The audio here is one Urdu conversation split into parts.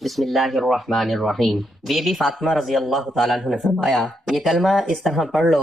بسم اللہ الرحمن الرحیم۔ بی بی فاطمہ رضی اللہ تعالیٰ عنہ نے فرمایا، یہ کلمہ اس طرح پڑھ لو،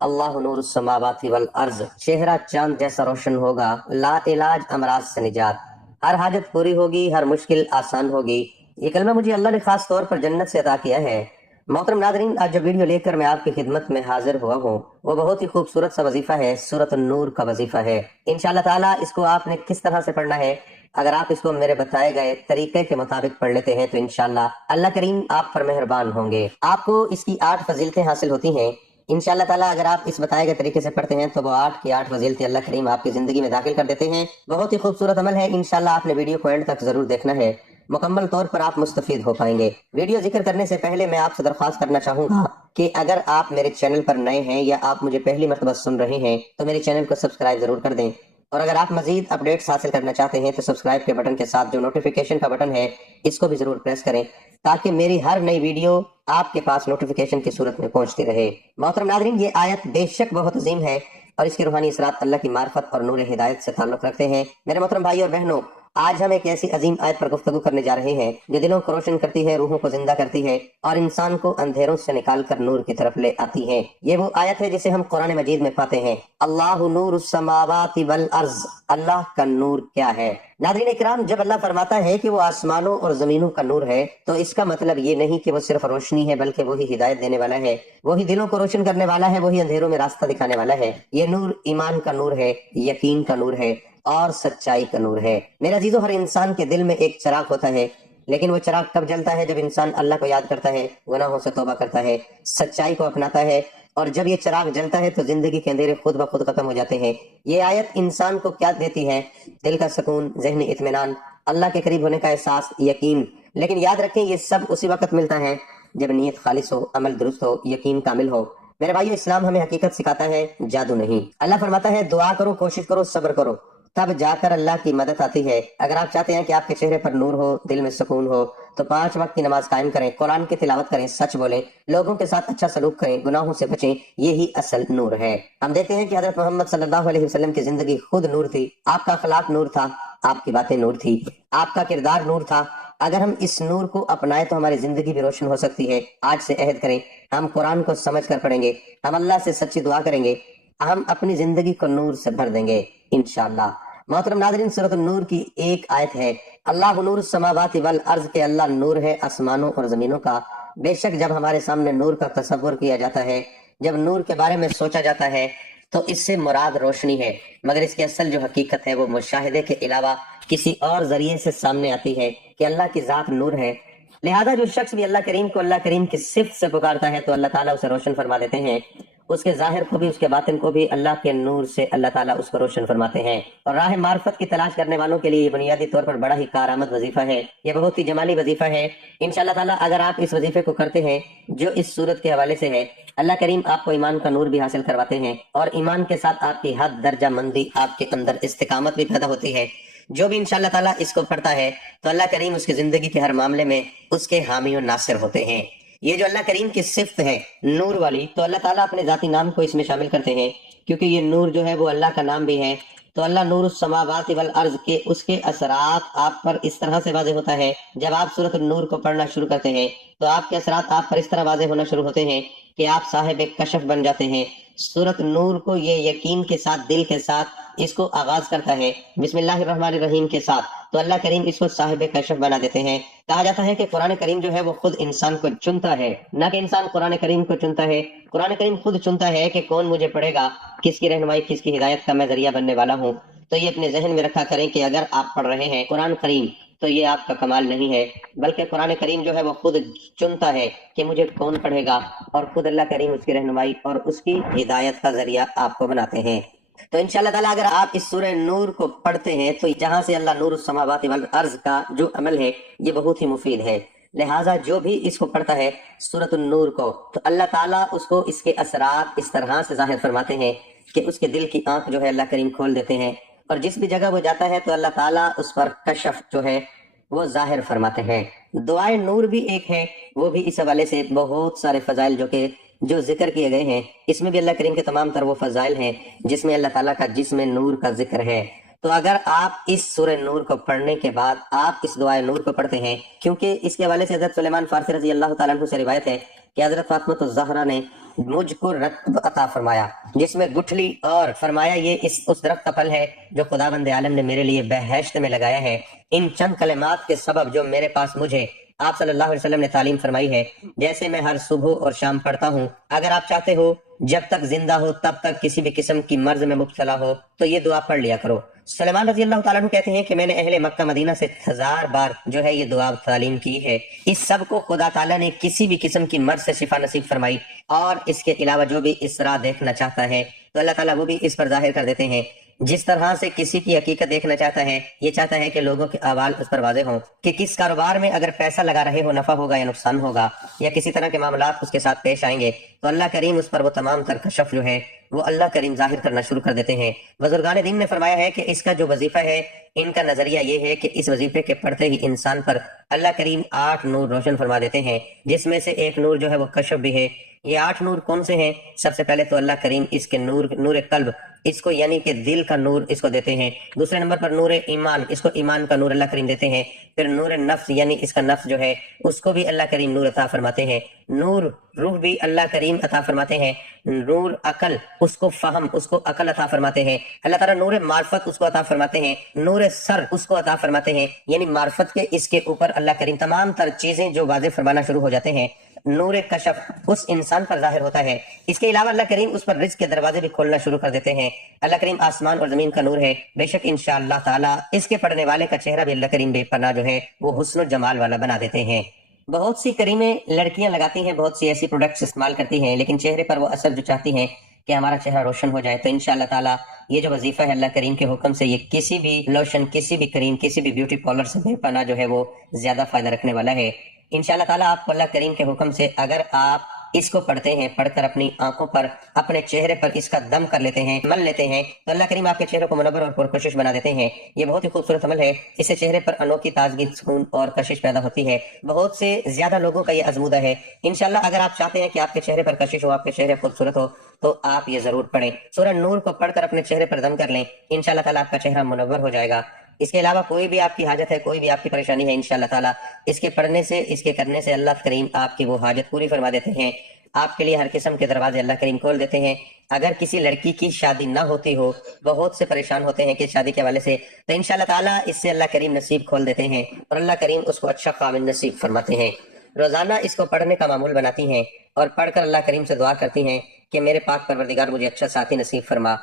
اللہ نور السماوات والارض، چہرہ چاند جیسا روشن ہوگا، لا علاج امراض سے نجات، ہر حاجت پوری ہوگی، ہر مشکل آسان ہوگی۔ یہ کلمہ مجھے اللہ نے خاص طور پر جنت سے عطا کیا ہے۔ محترم ناظرین، آج جو ویڈیو لے کر میں آپ کی خدمت میں حاضر ہوا ہوں وہ بہت ہی خوبصورت سا وظیفہ ہے، سورۃ النور کا وظیفہ ہے۔ انشاءاللہ تعالیٰ اس کو آپ نے کس طرح سے پڑھنا ہے، اگر آپ اس کو میرے بتائے گئے طریقے کے مطابق پڑھ لیتے ہیں تو انشاءاللہ اللہ کریم آپ پر مہربان ہوں گے۔ آپ کو اس کی 8 فضیلتیں حاصل ہوتی ہیں انشاءاللہ تعالیٰ۔ اگر آپ اس بتائے گئے طریقے سے پڑھتے ہیں تو وہ 8 کی 8 فضیلتیں اللہ کریم آپ کی زندگی میں داخل کر دیتے ہیں۔ بہت ہی خوبصورت عمل ہے، انشاءاللہ آپ نے ویڈیو کو اینڈ تک ضرور دیکھنا ہے، مکمل طور پر آپ مستفید ہو پائیں گے۔ ویڈیو ذکر کرنے سے پہلے میں آپ سے درخواست کرنا چاہوں گا کہ اگر آپ میرے چینل پر نئے ہیں یا آپ مجھے پہلی مرتبہ سن رہے ہیں تو میرے چینل کو سبسکرائب ضرور کر دیں، اور اگر آپ مزید اپڈیٹس حاصل کرنا چاہتے ہیں تو سبسکرائب کے بٹن کے ساتھ جو نوٹیفیکیشن کا بٹن ہے اس کو بھی ضرور پریس کریں تاکہ میری ہر نئی ویڈیو آپ کے پاس نوٹیفیکیشن کی صورت میں پہنچتی رہے۔ محترم ناظرین، یہ آیت بے شک بہت عظیم ہے اور اس کے روحانی اثرات اللہ کی معرفت اور نور ہدایت سے تعلق رکھتے ہیں۔ میرے محترم بھائی اور بہنوں، آج ہم ایک ایسی عظیم آیت پر گفتگو کرنے جا رہے ہیں جو دلوں کو روشن کرتی ہے، روحوں کو زندہ کرتی ہے اور انسان کو اندھیروں سے نکال کر نور کی طرف لے آتی ہے۔ یہ وہ آیت ہے جسے ہم قرآن مجید میں پاتے ہیں، اللہ نور السماوات والارض، اللہ کا نور کیا ہے؟ ناظرین اکرام، جب اللہ فرماتا ہے کہ وہ آسمانوں اور زمینوں کا نور ہے تو اس کا مطلب یہ نہیں کہ وہ صرف روشنی ہے، بلکہ وہی ہدایت دینے والا ہے، وہی دلوں کو روشن کرنے والا ہے، وہی اندھیروں میں راستہ دکھانے والا ہے۔ یہ نور ایمان کا نور ہے، یقین کا نور ہے اور سچائی کا نور ہے۔ میرے عزیزو، ہر انسان کے دل میں ایک چراغ ہوتا ہے، لیکن وہ چراغ کب جلتا ہے؟ جب انسان اللہ کو یاد کرتا ہے، گناہوں سے توبہ کرتا ہے، سچائی کو اپناتا ہے، اور جب یہ چراغ جلتا ہے تو زندگی کے اندھیرے خود بخود ختم ہو جاتے ہیں۔ یہ آیت انسان کو کیا دیتی ہے؟ دل کا سکون، ذہنی اطمینان، اللہ کے قریب ہونے کا احساس، یقین۔ لیکن یاد رکھیں یہ سب اسی وقت ملتا ہے جب نیت خالص ہو، عمل درست ہو، یقین کامل ہو۔ میرے بھائیو، اسلام ہمیں حقیقت سکھاتا ہے، جادو نہیں۔ اللہ فرماتا ہے دعا کرو، کوشش کرو، صبر کرو، تب جا کر اللہ کی مدد آتی ہے۔ اگر آپ چاہتے ہیں کہ آپ کے چہرے پر نور ہو، دل میں سکون ہو، تو 5 وقت کی نماز قائم کریں، قرآن کی تلاوت کریں، سچ بولیں، لوگوں کے ساتھ اچھا سلوک کریں، گناہوں سے بچیں، یہی اصل نور ہے۔ ہم دیکھتے ہیں کہ حضرت محمد صلی اللہ علیہ وسلم کی زندگی خود نور تھی، آپ کا اخلاق نور تھا، آپ کی باتیں نور تھی، آپ کا کردار نور تھا۔ اگر ہم اس نور کو اپنائیں تو ہماری زندگی بھی روشن ہو سکتی ہے۔ آج سے عہد کریں، ہم قرآن کو سمجھ کر پڑھیں گے، ہم اللہ سے سچی دعا کریں گے، ہم اپنی زندگی کو نور سے بھر دیں گے انشاءاللہ۔ محترم ناظرین، سورۃ النور کی ایک آیت ہے، اللہ نور السماوات والارض، کے اللہ نور ہے آسمانوں اور زمینوں کا۔ بے شک جب ہمارے سامنے نور کا تصور کیا جاتا ہے، جب نور کے بارے میں سوچا جاتا ہے تو اس سے مراد روشنی ہے، مگر اس کی اصل جو حقیقت ہے وہ مشاہدے کے علاوہ کسی اور ذریعے سے سامنے آتی ہے کہ اللہ کی ذات نور ہے۔ لہذا جو شخص بھی اللہ کریم کو اللہ کریم کی صفت سے پکارتا ہے تو اللہ تعالیٰ اسے روشن فرما دیتے ہیں، اس کے ظاہر کو بھی، اس کے باطن کو بھی اللہ کے نور سے اللہ تعالیٰ اس کو روشن فرماتے ہیں۔ اور راہ معرفت کی تلاش کرنے والوں کے لیے یہ بنیادی طور پر بڑا ہی کارآمد وظیفہ ہے، یہ بہت ہی جمالی وظیفہ ہے۔ انشاءاللہ تعالیٰ اگر آپ اس وظیفے کو کرتے ہیں جو اس صورت کے حوالے سے ہے، اللہ کریم آپ کو ایمان کا نور بھی حاصل کرواتے ہیں، اور ایمان کے ساتھ آپ کی حد درجہ مندی، آپ کے اندر استقامت بھی پیدا ہوتی ہے۔ جو بھی انشاءاللہ تعالیٰ اس کو پڑھتا ہے تو اللہ کریم اس کی زندگی کے ہر معاملے میں اس کے حامی و ناصر ہوتے ہیں۔ یہ جو اللہ کریم کی صفت ہے نور والی، تو اللہ تعالیٰ اپنے ذاتی نام کو اس میں شامل کرتے ہیں، کیونکہ یہ نور جو ہے وہ اللہ کا نام بھی ہے۔ تو اللہ نور السماوات والارض کے اس کے اثرات آپ پر اس طرح سے واضح ہوتا ہے، جب آپ سورۃ النور کو پڑھنا شروع کرتے ہیں تو آپ کے اثرات آپ پر اس طرح واضح ہونا شروع ہوتے ہیں کہ آپ صاحب کشف بن جاتے ہیں۔ سورۃ نور کو یہ یقین کے ساتھ، دل کے ساتھ اس کو آغاز کرتا ہے بسم اللہ الرحمن الرحیم کے ساتھ، تو اللہ کریم اس کو صاحب کشف بنا دیتے ہیں۔ کہا جاتا ہے کہ قرآن کریم جو ہے وہ خود انسان کو چنتا ہے، نہ کہ انسان قرآن کریم کو چنتا ہے۔ قرآن کریم خود چنتا ہے کہ کون مجھے پڑھے گا، کس کی رہنمائی، کس کی ہدایت کا میں ذریعہ بننے والا ہوں۔ تو یہ اپنے ذہن میں رکھا کریں کہ اگر آپ پڑھ رہے ہیں قرآن کریم تو یہ آپ کا کمال نہیں ہے، بلکہ قرآن کریم جو ہے وہ خود چنتا ہے کہ مجھے کون پڑھے گا، اور خود اللہ کریم اس کی رہنمائی اور اس کی ہدایت کا ذریعہ آپ کو بناتے ہیں۔ تو انشاءاللہ تعالیٰ اگر آپ اس سورہ نور کو پڑھتے ہیں تو جہاں سے اللہ نور السماوات والارض کا جو عمل ہے یہ بہت ہی مفید ہے۔ لہٰذا جو بھی اس کو پڑھتا ہے سورۃ النور کو، تو اللہ تعالیٰ اس کو اس کے اثرات اس طرح سے ظاہر فرماتے ہیں کہ اس کے دل کی آنکھ جو ہے اللہ کریم کھول دیتے ہیں، اور جس بھی جگہ وہ جاتا ہے تو اللہ تعالیٰ اس پر کشف جو ہے وہ ظاہر فرماتے ہیں۔ دعائے نور بھی ایک ہے، وہ بھی اس حوالے سے بہت سارے فضائل جو ذکر کیے گئے ہیں، اس میں بھی اللہ کریم کے تمام تر وہ فضائل ہیں جس میں اللہ تعالیٰ کا جسم نور کا ذکر ہے۔ تو اگر آپ اس سورہ نور کو پڑھنے کے بعد آپ اس دعائے نور کو پڑھتے ہیں، کیونکہ اس کے حوالے سے حضرت سلیمان فارسی رضی اللہ تعالیٰ عنہ سے روایت ہے کہ حضرت فاطمہ الزہرا نے مجھ کو رتب عطا فرمایا جس میں گٹھلی، اور فرمایا یہ اس درخت کا پھل ہے جو خدا بند عالم نے میرے لیے بہشت میں لگایا ہے۔ ان چند کلمات کے سبب جو میرے پاس مجھے آپ صلی اللہ علیہ وسلم نے تعلیم فرمائی ہے، جیسے میں ہر صبح اور شام پڑھتا ہوں، اگر آپ چاہتے ہو جب تک زندہ ہو تب تک کسی بھی قسم کی مرض میں مبتلا ہو تو یہ دعا پڑھ لیا کرو۔ سلیمان رضی اللہ تعالیٰ عنہ کہتے ہیں کہ میں نے اہل مکہ مدینہ سے 1000 بار جو ہے یہ دعا تعلیم کی ہے۔ اس سب کو خدا تعالیٰ نے کسی بھی قسم کی مرض سے شفا نصیب فرمائی، اور اس کے علاوہ جو بھی اس راہ دیکھنا چاہتا ہے تو اللہ تعالیٰ وہ بھی اس پر ظاہر کر دیتے ہیں۔ جس طرح سے کسی کی حقیقت دیکھنا چاہتا ہے، یہ چاہتا ہے کہ لوگوں کے احوال اس پر واضح ہوں کہ کس کاروبار میں اگر پیسہ لگا رہے ہو نفع ہوگا یا نقصان ہوگا، یا کسی طرح کے معاملات اس کے ساتھ پیش آئیں گے، تو اللہ کریم اس پر وہ تمام تر کشف جو ہے وہ اللہ کریم ظاہر کرنا شروع کر دیتے ہیں۔ بزرگان دین نے فرمایا ہے کہ اس کا جو وظیفہ ہے، ان کا نظریہ یہ ہے کہ اس وظیفے کے پڑھتے ہی انسان پر اللہ کریم 8 نور روشن فرما دیتے ہیں، جس میں سے ایک نور جو ہے وہ کشف بھی ہے۔ یہ 8 نور کون سے ہیں؟ سب سے پہلے تو اللہ کریم اس کے نور قلب، اس کو یعنی کہ دل کا نور اس کو دیتے ہیں۔ دوسرے نمبر پر نور ایمان، اس کو ایمان کا نور اللہ کریم دیتے ہیں۔ پھر نور نفس، یعنی اس کا نفس جو ہے اس کو بھی اللہ کریم نور عطا فرماتے ہیں۔ نور روح بھی اللہ کریم عطا فرماتے ہیں۔ نور عقل، اس کو فہم، اس کو عقل عطا فرماتے ہیں اللہ تعالیٰ۔ نور معرفت اس کو عطا فرماتے ہیں۔ نور سر اس کو عطا فرماتے ہیں، یعنی معرفت کے اس کے اوپر اللہ کریم تمام تر چیزیں جو واضح فرمانا شروع ہو جاتے ہیں۔ نور کشف اس انسان پر ظاہر ہوتا ہے۔ اس کے علاوہ اللہ کریم اس پر رزق کے دروازے بھی کھولنا شروع کر دیتے ہیں۔ اللہ کریم آسمان اور زمین کا نور ہے، بے شک انشاءاللہ تعالیٰ اس کے پڑھنے والے کا چہرہ بھی اللہ کریم بے پناہ جو ہے وہ حسن و جمال والا بنا دیتے ہیں۔ بہت سی کریمیں لڑکیاں لگاتی ہیں، بہت سی ایسی پروڈکٹس استعمال کرتی ہیں، لیکن چہرے پر وہ اثر جو چاہتی ہیں کہ ہمارا چہرہ روشن ہو جائے، تو انشاءاللہ تعالیٰ یہ جو وظیفہ ہے اللہ کریم کے حکم سے، یہ کسی بھی لوشن، کسی بھی کریم، کسی بھی بیوٹی پارلر سے بے پناہ جو ہے وہ زیادہ فائدہ رکھنے والا ہے۔ انشاءاللہ تعالیٰ آپ کو اللہ کریم کے حکم سے اگر آپ اس کو پڑھتے ہیں، پڑھ کر اپنی آنکھوں پر، اپنے چہرے پر اس کا دم کر لیتے ہیں، مل لیتے ہیں، تو اللہ کریم آپ کے چہرے کو منور اور پرکشش بنا دیتے ہیں۔ یہ بہت ہی خوبصورت عمل ہے، اس سے چہرے پر انوکھی تازگی، سکون اور کشش پیدا ہوتی ہے۔ بہت سے زیادہ لوگوں کا یہ ازمودہ ہے۔ انشاءاللہ اگر آپ چاہتے ہیں کہ آپ کے چہرے پر کشش ہو، آپ کے چہرے خوبصورت ہو، تو آپ یہ ضرور پڑھیں۔ سورہ نور کو پڑھ کر اپنے چہرے پر دم کر لیں، انشاءاللہ تعالیٰ آپ کا چہرہ منور ہو جائے گا۔ اس کے علاوہ کوئی بھی آپ کی حاجت ہے، کوئی بھی آپ کی پریشانی ہے، انشاءاللہ تعالیٰ اس کے پڑھنے سے، اس کے کرنے سے اللہ کریم آپ کی وہ حاجت پوری فرما دیتے ہیں۔ آپ کے لیے ہر قسم کے دروازے اللہ کریم کھول دیتے ہیں۔ اگر کسی لڑکی کی شادی نہ ہوتی ہو، بہت سے پریشان ہوتے ہیں کہ شادی کے حوالے سے، تو انشاءاللہ تعالیٰ اس سے اللہ کریم نصیب کھول دیتے ہیں، اور اللہ کریم اس کو اچھا خاوند نصیب فرماتے ہیں۔ روزانہ اس کو پڑھنے کا معمول بناتی ہیں، اور پڑھ کر اللہ کریم سے دعا کرتی ہیں کہ میرے پاک پروردگار مجھے اچھا ساتھی نصیب فرما۔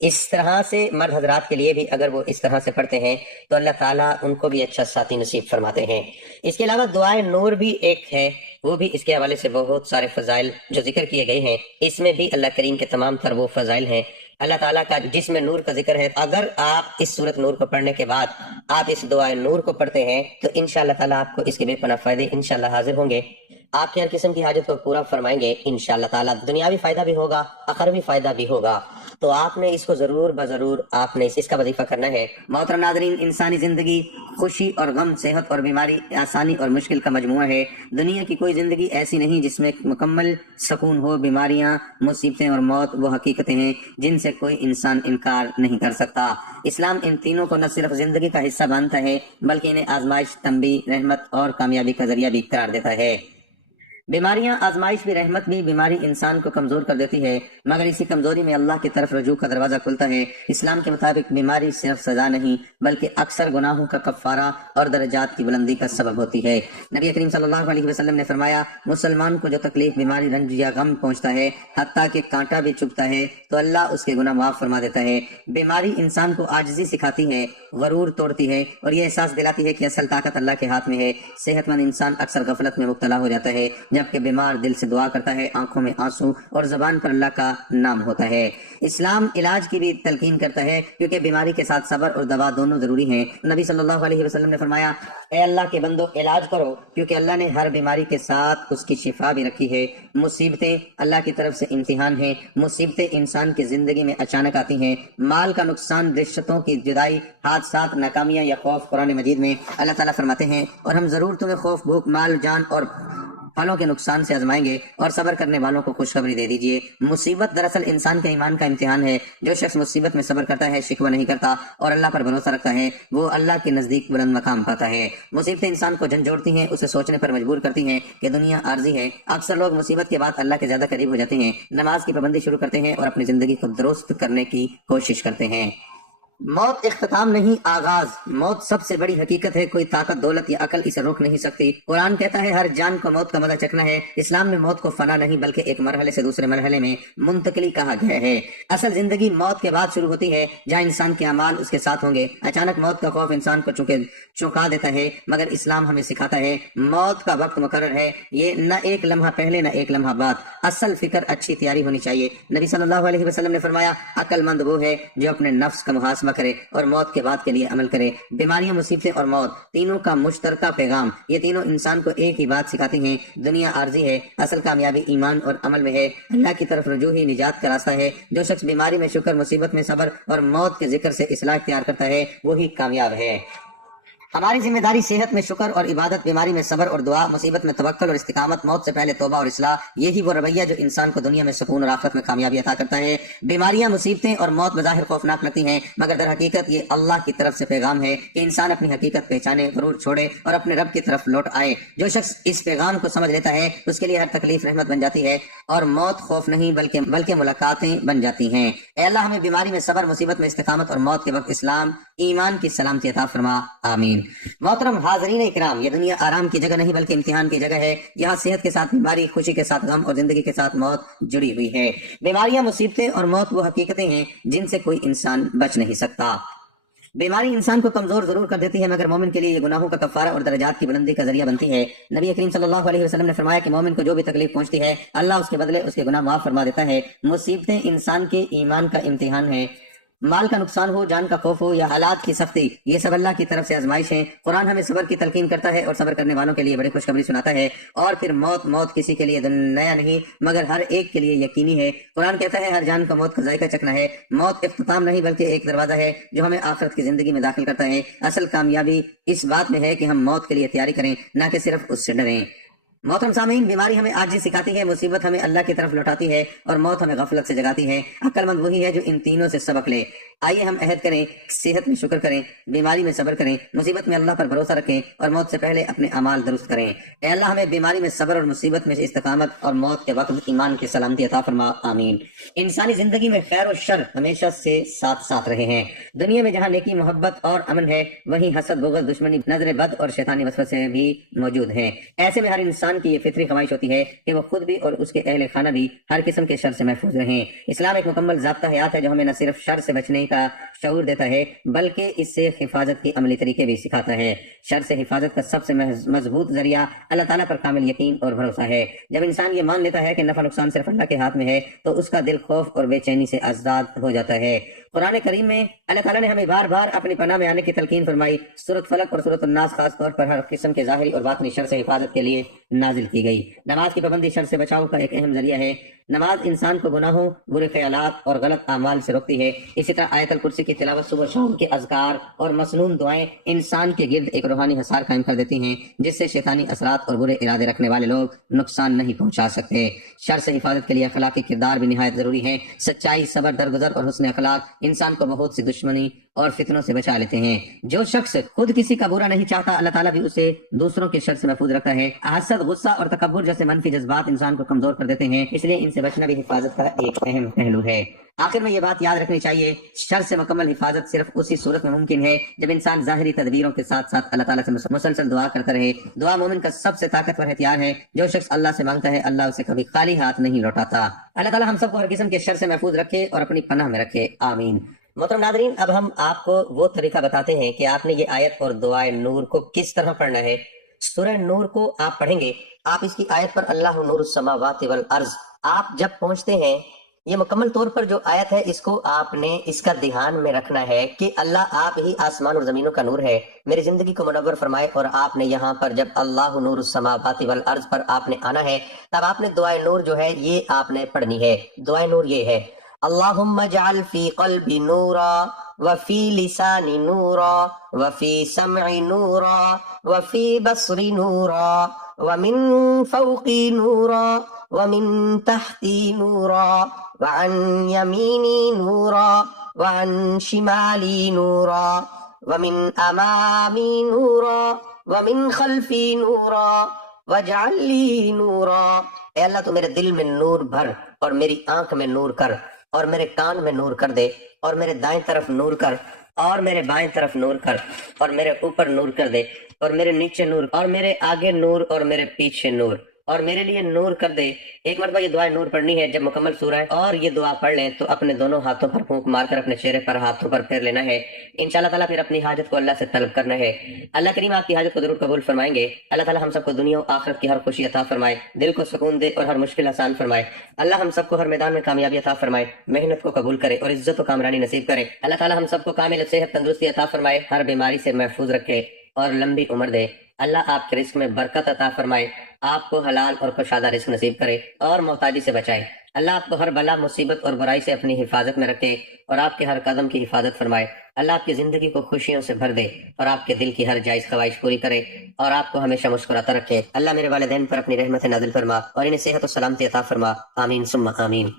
اس طرح سے مرد حضرات کے لیے بھی اگر وہ اس طرح سے پڑھتے ہیں تو اللہ تعالیٰ ان کو بھی اچھا ساتھی نصیب فرماتے ہیں۔ اس کے علاوہ دعائے نور بھی ایک ہے، وہ بھی اس کے حوالے سے بہت سارے فضائل جو ذکر کیے گئے ہیں، اس میں بھی اللہ کریم کے تمام تر وہ فضائل ہیں اللہ تعالیٰ کا جس میں نور کا ذکر ہے۔ اگر آپ اس سورت نور کو پڑھنے کے بعد آپ اس دعائے نور کو پڑھتے ہیں تو انشاءاللہ تعالیٰ آپ کو اس کے بے پناہ فائدے انشاءاللہ حاضر ہوں گے۔ آپ کی ہر قسم کی حاجت کو پورا فرمائیں گے انشاءاللہ تعالیٰ۔ دنیاوی فائدہ بھی ہوگا، اخروی فائدہ بھی ہوگا۔ تو آپ نے اس کو ضرور بضرور آپ نے اس کا وظیفہ کرنا ہے۔ محترم ناظرین، انسانی زندگی خوشی اور غم، صحت اور بیماری، آسانی اور مشکل کا مجموعہ ہے۔ دنیا کی کوئی زندگی ایسی نہیں جس میں مکمل سکون ہو۔ بیماریاں، مصیبتیں اور موت وہ حقیقتیں ہیں جن سے کوئی انسان انکار نہیں کر سکتا۔ اسلام ان تینوں کو نہ صرف زندگی کا حصہ مانتا ہے بلکہ انہیں آزمائش، تنبیہ، رحمت اور کامیابی کا ذریعہ بھی قرار دیتا ہے۔ بیماریاں، آزمائش بھی، رحمت بھی۔ بیماری انسان کو کمزور کر دیتی ہے، مگر اسی کمزوری میں اللہ کی طرف رجوع کا دروازہ کھلتا ہے۔ اسلام کے مطابق بیماری صرف سزا نہیں بلکہ اکثر گناہوں کا کفارہ اور درجات کی بلندی کا سبب ہوتی ہے۔ نبی کریم صلی اللہ علیہ وسلم نے فرمایا، مسلمان کو جو تکلیف، بیماری، رنج یا غم پہنچتا ہے، حتیٰ کہ کانٹا بھی چبھتا ہے، تو اللہ اس کے گناہ معاف فرما دیتا ہے۔ بیماری انسان کو عاجزی سکھاتی ہے، غرور توڑتی ہے، اور یہ احساس دلاتی ہے کہ اصل طاقت اللہ کے ہاتھ میں ہے۔ صحت مند انسان اکثر غفلت میں مبتلا ہو جاتا ہے، جبکہ بیمار دل سے دعا کرتا ہے، آنکھوں میں آنسو اور زبان پر اللہ کا نام ہوتا ہے۔ اسلام علاج کی بھی تلقین کرتا ہے، کیونکہ بیماری کے ساتھ صبر اور دوا دونوں ضروری ہیں۔ نبی صلی اللہ علیہ وسلم نے فرمایا، اے اللہ کے بندو، علاج کرو، کیونکہ اللہ نے ہر بیماری کے ساتھ اس کی شفا بھی رکھی ہے۔ مصیبتیں اللہ کی طرف سے امتحان ہیں۔ مصیبتیں انسان کی زندگی میں اچانک آتی ہیں۔ مال کا نقصان، رشتوں کی جدائی، حادثات، ناکامیاں یا خوف۔ قرآن مجید میں اللہ تعالیٰ فرماتے ہیں، اور ہم ضرور تمہیں خوف، بھوک، مال، جان اور پھلوں کے نقصان سے آزمائیں گے اور صبر کرنے والوں کو خوشخبری دے دیجیے۔ مصیبت دراصل انسان کے ایمان کا امتحان ہے۔ جو شخص مصیبت میں صبر کرتا ہے، شکوہ نہیں کرتا اور اللہ پر بھروسہ رکھتا ہے، وہ اللہ کے نزدیک بلند مقام پاتا ہے۔ مصیبتیں انسان کو جھنجھوڑتی ہیں، اسے سوچنے پر مجبور کرتی ہیں کہ دنیا عارضی ہے۔ اکثر لوگ مصیبت کے بعد اللہ کے زیادہ قریب ہو جاتے ہیں، نماز کی پابندی شروع کرتے ہیں اور اپنی زندگی کو درست کرنے کی کوشش کرتے ہیں۔ موت اختتام نہیں، آغاز۔ موت سب سے بڑی حقیقت ہے، کوئی طاقت، دولت یا عقل اسے روک نہیں سکتی۔ قرآن کہتا ہے ہر جان کو موت کا مزہ چکھنا ہے۔ اسلام میں موت کو فنا نہیں بلکہ ایک مرحلے سے دوسرے مرحلے میں منتقلی کہا گیا ہے۔ اصل زندگی موت کے بعد شروع ہوتی ہے، جہاں انسان کے اعمال اس کے ساتھ ہوں گے۔ اچانک موت کا خوف انسان کو چونکا دیتا ہے، مگر اسلام ہمیں سکھاتا ہے موت کا وقت مقرر ہے، یہ نہ ایک لمحہ پہلے نہ ایک لمحہ بعد۔ اصل فکر، اچھی تیاری ہونی چاہیے۔ نبی صلی اللہ علیہ وسلم نے فرمایا عقل مند وہ ہے جو اپنے نفس کا محاسبہ کرے اور موت کے بعد کے لیے عمل کرے۔ بیماریاں، مصیبتیں اور موت، تینوں کا مشترکہ پیغام، یہ تینوں انسان کو ایک ہی بات سکھاتی ہیں، دنیا عارضی ہے، اصل کامیابی ایمان اور عمل میں ہے۔ اللہ کی طرف رجوع ہی نجات کا راستہ ہے۔ جو شخص بیماری میں شکر، مصیبت میں صبر اور موت کے ذکر سے اصلاح اختیار کرتا ہے، وہی کامیاب ہے۔ ہماری ذمہ داری صحت میں شکر اور عبادت، بیماری میں صبر اور دعا، مصیبت میں توکل اور استقامت، موت سے پہلے توبہ اور اصلاح، یہی وہ رویہ جو انسان کو دنیا میں سکون اور آخرت میں کامیابی عطا کرتا ہے۔ بیماریاں، مصیبتیں اور موت بظاہر خوفناک لگتی ہیں، مگر در حقیقت یہ اللہ کی طرف سے پیغام ہے کہ انسان اپنی حقیقت پہچانے، غرور چھوڑے اور اپنے رب کی طرف لوٹ آئے۔ جو شخص اس پیغام کو سمجھ لیتا ہے، اس کے لیے ہر تکلیف رحمت بن جاتی ہے اور موت خوف نہیں بلکہ ملاقاتیں بن جاتی ہیں۔ اے اللہ ہمیں بیماری میں صبر، مصیبت میں استقامت اور موت کے وقت اسلام، ایمان کی سلامتی عطا فرما، آمین۔ محترم حاضرین اکرام، یہ دنیا آرام کی جگہ نہیں بلکہ امتحان کی جگہ ہے۔ یہاں صحت کے ساتھ بیماری، خوشی کے ساتھ غم اور زندگی کے ساتھ موت جڑی ہوئی ہے۔ بیماریاں، مصیبتیں اور موت وہ حقیقتیں ہیں جن سے کوئی انسان بچ نہیں سکتا۔ بیماری انسان کو کمزور ضرور کر دیتی ہے، مگر مومن کے لیے یہ گناہوں کا کفارہ اور درجات کی بلندی کا ذریعہ بنتی ہے۔ نبی کریم صلی اللہ علیہ وسلم نے فرمایا کہ مومن کو جو بھی تکلیف پہنچتی ہے، اللہ اس کے بدلے اس کے گناہ معاف فرما دیتا ہے۔ مصیبتیں انسان کے ایمان کا امتحان ہے۔ مال کا نقصان ہو، جان کا خوف ہو یا حالات کی سختی، یہ سب اللہ کی طرف سے آزمائش ہیں۔ قرآن ہمیں صبر کی تلقین کرتا ہے اور صبر کرنے والوں کے لیے بڑی خوشخبری سناتا ہے۔ اور پھر موت کسی کے لیے نیا نہیں مگر ہر ایک کے لیے یقینی ہے۔ قرآن کہتا ہے ہر جان کو موت کا ذائقہ چکھنا ہے۔ موت اختتام نہیں بلکہ ایک دروازہ ہے جو ہمیں آخرت کی زندگی میں داخل کرتا ہے۔ اصل کامیابی اس بات میں ہے کہ ہم موت کے لیے تیاری کریں، نہ کہ صرف اس سے ڈریں۔ محترم سامعین، بیماری ہمیں عاجزی سکھاتی ہے، مصیبت ہمیں اللہ کی طرف لوٹاتی ہے اور موت ہمیں غفلت سے جگاتی ہے۔ عقل مند وہی ہے جو ان تینوں سے سبق لے۔ آئیے ہم عہد کریں، صحت میں شکر کریں، بیماری میں صبر کریں، مصیبت میں اللہ پر بھروسہ رکھیں اور موت سے پہلے اپنے اعمال درست کریں۔ اے اللہ ہمیں بیماری میں صبر اور مصیبت میں استقامت اور موت کے وقت ایمان کی سلامتی عطا فرما، آمین۔ انسانی زندگی میں خیر و شر ہمیشہ سے ساتھ ساتھ رہے ہیں۔ دنیا میں جہاں نیکی، محبت اور امن ہے، وہیں حسد، بغض، دشمنی، نظر بد اور شیطانی وسوسے بھی موجود ہیں۔ ایسے میں ہر انسان کی یہ فطری خواہش ہوتی ہے کہ وہ خود بھی اور اس کے اہل خانہ بھی ہر قسم کے شر سے محفوظ رہیں۔ اسلام ایک مکمل ضابطہ حیات ہے جو ہمیں نہ صرف شر سے بچنے کا شعور دیتا ہے بلکہ اس سے حفاظت کے عملی طریقے بھی سکھاتا ہے۔ شر سے حفاظت کا سب سے مضبوط ذریعہ اللہ تعالیٰ پر کامل یقین اور بھروسہ ہے۔ جب انسان یہ مان لیتا ہے کہ نفع نقصان صرف اللہ کے ہاتھ میں ہے تو اس کا دل خوف اور بے چینی سے آزاد ہو جاتا ہے۔ قرآن کریم میں اللہ تعالیٰ نے ہمیں بار بار اپنی پناہ میں آنے کی تلقین فرمائی۔ سورۃ فلق اور سورۃ الناس خاص طور پر ہر قسم کے ظاہری اور باطنی شر سے حفاظت کے لیے نازل کی گئی۔ نماز کی پابندی شر سے بچاؤ کا ایک اہم ذریعہ ہے۔ نماز انسان کو گناہوں، برے خیالات اور غلط اعمال سے روکتی ہے۔ اسی طرح آیت الکرسی کی تلاوت، صبح شام کے اذکار اور مسنون دعائیں انسان کے گرد ایک روحانی حصار قائم کر دیتی ہیں جس سے شیطانی اثرات اور برے ارادے رکھنے والے لوگ نقصان نہیں پہنچا سکتے۔ شر سے حفاظت کے لیے اخلاقی کردار بھی نہایت ضروری ہے۔ سچائی، صبر، درگزر اور حسن اخلاق انسان کو بہت سی دشمنی اور فتنوں سے بچا لیتے ہیں۔ جو شخص خود کسی کا برا نہیں چاہتا، اللہ تعالیٰ بھی اسے دوسروں کے شر سے محفوظ رکھتا ہے۔ حسد، غصہ اور تکبر جیسے منفی جذبات انسان کو کمزور کر دیتے ہیں، اس لیے ان سے بچنا بھی حفاظت کا ایک اہم پہلو ہے۔ آخر میں یہ بات یاد رکھنی چاہیے، شر سے مکمل حفاظت صرف اسی صورت میں ممکن ہے جب انسان ظاہری تدبیروں کے ساتھ ساتھ اللہ تعالیٰ سے مسلسل دعا کرتا رہے۔ دعا مومن کا سب سے طاقتور ہتھیار ہے۔ جو شخص اللہ سے مانگتا ہے، اللہ اسے کبھی خالی ہاتھ نہیں لوٹاتا۔ اللہ تعالیٰ ہم سب کو ہر قسم کے شر سے محفوظ رکھے اور اپنی پناہ میں رکھے، آمین۔ محترم ناظرین، اب ہم آپ کو وہ طریقہ بتاتے ہیں کہ آپ نے یہ آیت اور دعائے نور کو کس طرح پڑھنا ہے۔ سورہ نور کو آپ پڑھیں گے، آپ اس کی آیت پر اللہ نور السماوات والارض آپ جب پہنچتے ہیں، یہ مکمل طور پر جو آیت ہے اس کو آپ نے اس کا دھیان میں رکھنا ہے کہ اللہ آپ ہی آسمان اور زمینوں کا نور ہے، میری زندگی کو منور فرمائے۔ اور آپ نے یہاں پر جب اللہ نور السماوات والارض پر آپ نے آنا ہے، تب آپ نے دعائے نور جو ہے یہ آپ نے پڑھنی ہے۔ دعائے نور یہ ہے، اللہم اجعل فی قلبی نورا وفي لساني نورا وفي سمعي نورا وفي بصري نورا ومن فوقي نورا ومن تحتي نورا وعن يميني نورا وعن شمالي نورا ومن أمامي نورا ومن خلفي نورا واجعل لي نورا۔ اے اللہ تو میرے دل میں نور بھر اور میری آنکھ میں نور کر اور میرے کان میں نور کر دے اور میرے دائیں طرف نور کر اور میرے بائیں طرف نور کر اور میرے اوپر نور کر دے اور میرے نیچے نور اور میرے آگے نور اور میرے پیچھے نور اور میرے لیے نور کر دے۔ ایک مرتبہ یہ دعا نور پڑھنی ہے جب مکمل سورہ ہے، اور یہ دعا پڑھ لیں تو اپنے دونوں ہاتھوں پر پھونک مار کر اپنے چہرے پر ہاتھوں پر پھیر لینا ہے۔ انشاءاللہ تعالیٰ پھر اپنی حاجت کو اللہ سے طلب کرنا ہے۔ اللہ کریم آپ کی حاجت کو ضرور قبول فرمائیں گے۔ اللہ تعالیٰ ہم سب کو دنیا و آخرت کی ہر خوشی عطا فرمائے، دل کو سکون دے اور ہر مشکل آسان فرمائے۔ اللہ ہم سب کو ہر میدان میں کامیابی عطا فرمائے، محنت کو قبول کرے اور عزت و کامرانی نصیب کرے۔ اللہ تعالیٰ ہم سب کو کامل صحت تندرستی عطا فرمائے، ہر بیماری سے محفوظ رکھے اور لمبی عمر دے۔ اللہ آپ کے رزق میں برکت عطا فرمائے، آپ کو حلال اور کشادہ رزق نصیب کرے اور محتاجی سے بچائے۔ اللہ آپ کو ہر بلا مصیبت اور برائی سے اپنی حفاظت میں رکھے اور آپ کے ہر قدم کی حفاظت فرمائے۔ اللہ آپ کی زندگی کو خوشیوں سے بھر دے اور آپ کے دل کی ہر جائز خواہش پوری کرے اور آپ کو ہمیشہ مسکراتا رکھے۔ اللہ میرے والدین پر اپنی رحمت نازل فرما اور انہیں صحت و سلامتی عطا فرما، آمین ثم آمین۔